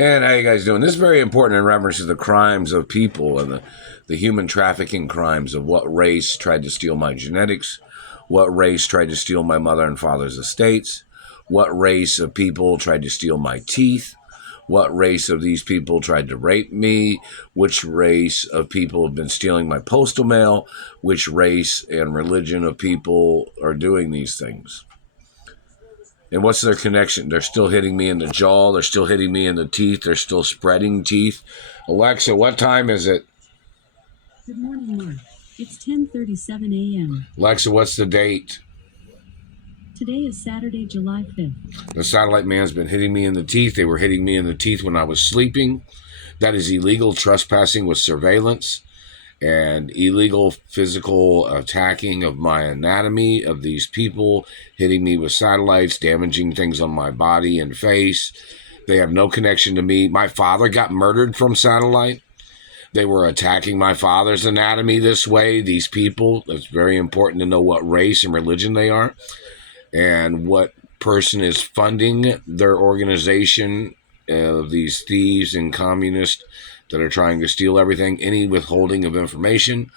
And how you guys doing? This is very important in reference to the crimes of people and the human trafficking crimes of what race tried to steal my genetics, what race tried to steal my mother and father's estates, what race of people tried to steal my teeth, what race of these people tried to rape me, which race of people have been stealing my postal mail, which race and religion of people are doing these things. And what's their connection? They're still hitting me in the jaw. They're still hitting me in the teeth. They're still spreading teeth. Alexa, what time is it? Good morning, Mark. It's 10:37 a.m. Alexa, what's the date? Today is Saturday, July 5th. The satellite man's been hitting me in the teeth. They were hitting me in the teeth when I was sleeping. That is illegal trespassing with surveillance and illegal physical attacking of my anatomy, of these people hitting me with satellites, damaging things on my body and face. They have no connection to me. My father got murdered from satellite. They were attacking my father's anatomy this way. These people, it's very important to know what race and religion they are and what person is funding their organization of these thieves and communists that are trying to steal everything. Any withholding of information,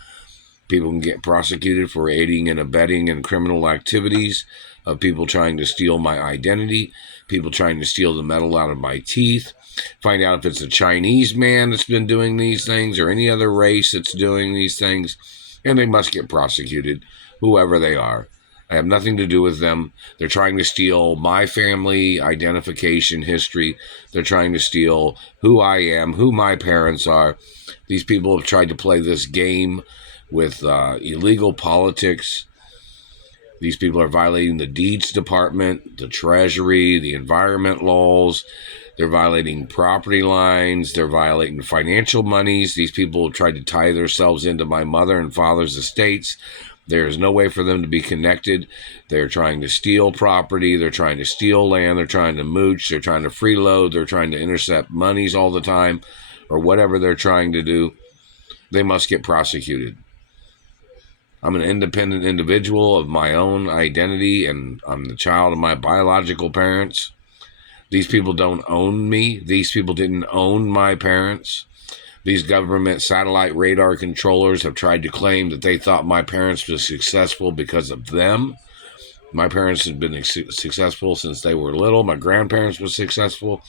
people can get prosecuted for aiding and abetting in criminal activities of people trying to steal my identity, people trying to steal the metal out of my teeth. Find out if it's a Chinese man that's been doing these things or any other race that's doing these things, and they must get prosecuted, whoever they are. I have nothing to do with them. They're trying to steal my family identification history. They're trying to steal who I am, who my parents are. These people have tried to play this game with illegal politics. These people are violating the deeds department, the treasury, the environment laws. They're violating property lines. They're violating financial monies. These people have tried to tie themselves into my mother and father's estates. There's no way for them to be connected. They're trying to steal property. They're trying to steal land. They're trying to mooch. They're trying to freeload. They're trying to intercept monies all the time, or whatever they're trying to do. They must get prosecuted. I'm an independent individual of my own identity, and I'm the child of my biological parents. These people don't own me. These people didn't own my parents. These government satellite radar controllers have tried to claim that they thought my parents were successful because of them. My parents had been successful since they were little. My grandparents were successful.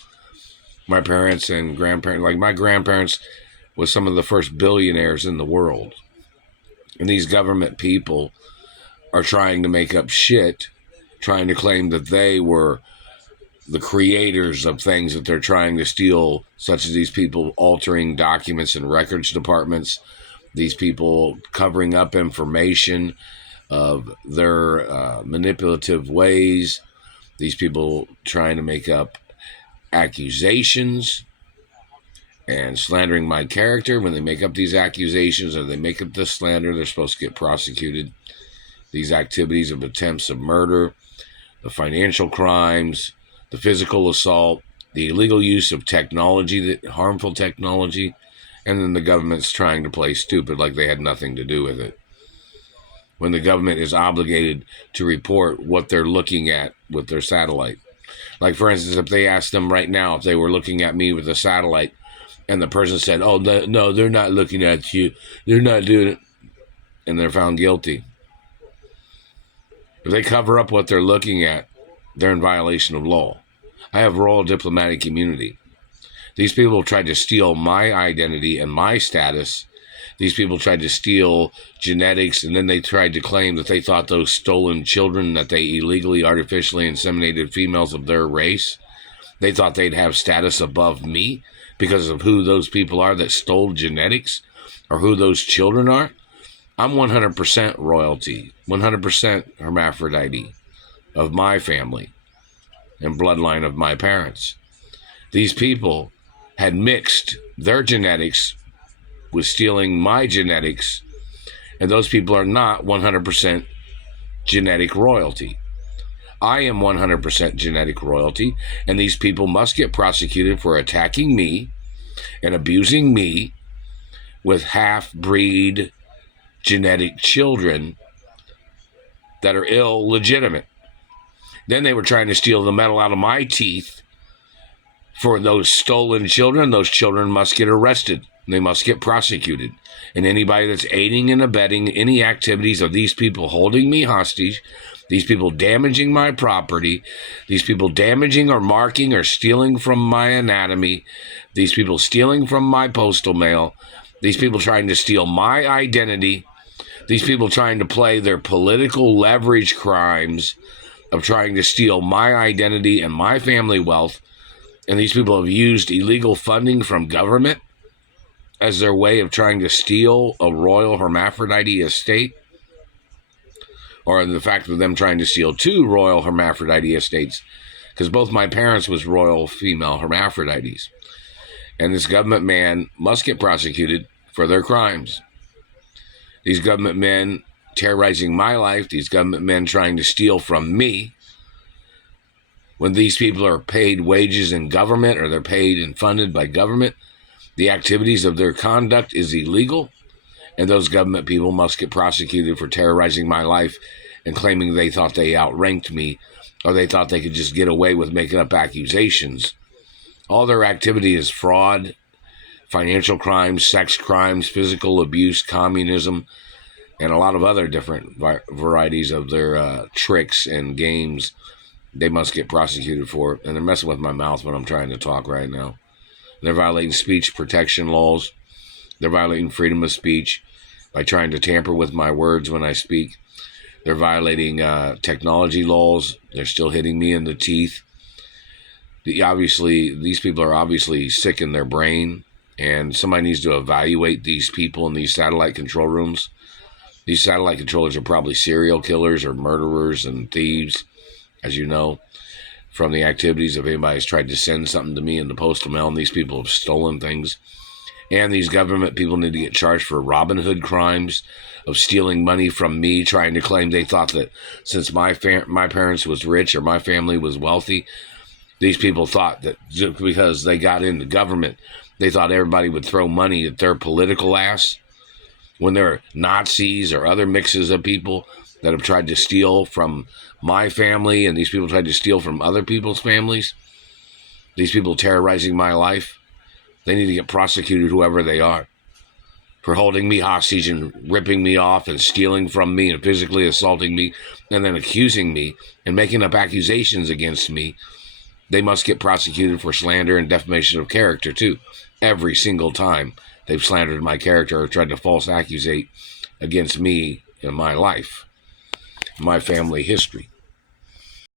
My parents and grandparents, like my grandparents, was some of the first billionaires in the world. And these government people are trying to make up shit, trying to claim that they were the creators of things that they're trying to steal, such as these people altering documents in records departments, these people covering up information of their manipulative ways, these people trying to make up accusations and slandering my character. When they make up these accusations or they make up this slander, they're supposed to get prosecuted. These activities of attempts of murder, the financial crimes, the physical assault, the illegal use of technology, harmful technology, and then the government's trying to play stupid like they had nothing to do with it. When the government is obligated to report what they're looking at with their satellite. Like, for instance, if they asked them right now if they were looking at me with a satellite and the person said, oh, no, they're not looking at you, they're not doing it, and they're found guilty. If they cover up what they're looking at, they're in violation of law. I have royal diplomatic immunity. These people tried to steal my identity and my status. These people tried to steal genetics, and then they tried to claim that they thought those stolen children, that they illegally, artificially inseminated females of their race, they thought they'd have status above me because of who those people are that stole genetics or who those children are. I'm 100% royalty, 100% hermaphrodite of my family and bloodline of my parents. These people had mixed their genetics with stealing my genetics, and those people are not 100% genetic royalty. I am 100% genetic royalty, and these people must get prosecuted for attacking me and abusing me with half-breed genetic children that are illegitimate. Then they were trying to steal the metal out of my teeth For those stolen children, those children must get arrested. They must get prosecuted. And anybody that's aiding and abetting any activities of these people holding me hostage, these people damaging my property, these people damaging or marking or stealing from my anatomy, these people stealing from my postal mail, these people trying to steal my identity, these people trying to play their political leverage crimes of trying to steal my identity and my family wealth. And these people have used illegal funding from government as their way of trying to steal a royal hermaphrodite estate, or the fact of them trying to steal two royal hermaphrodite estates, because both my parents was royal female hermaphrodites. And this government man must get prosecuted for their crimes. These government men terrorizing my life, these government men trying to steal from me, when these people are paid wages in government or they're paid and funded by government, the activities of their conduct is illegal, and those government people must get prosecuted for terrorizing my life and claiming they thought they outranked me, or they thought they could just get away with making up accusations. All their activity is fraud, financial crimes, sex crimes, physical abuse, communism, and a lot of other different varieties of their tricks and games. They must get prosecuted for it. And they're messing with my mouth when I'm trying to talk right now. They're violating speech protection laws. They're violating freedom of speech by trying to tamper with my words when I speak. They're violating technology laws. They're still hitting me in the teeth. These people are obviously sick in their brain, and somebody needs to evaluate these people in these satellite control rooms. These satellite controllers are probably serial killers or murderers and thieves, as you know, from the activities of anybody who's tried to send something to me in the postal mail, and these people have stolen things. And these government people need to get charged for Robin Hood crimes of stealing money from me, trying to claim they thought that since my parents was rich or my family was wealthy, these people thought that just because they got into government, they thought everybody would throw money at their political ass, when they're Nazis or other mixes of people that have tried to steal from my family, and these people tried to steal from other people's families. These people terrorizing my life, they need to get prosecuted, whoever they are, for holding me hostage and ripping me off and stealing from me and physically assaulting me and then accusing me and making up accusations against me. They must get prosecuted for slander and defamation of character too. Every single time they've slandered my character or tried to false accusate against me in my life, my family history.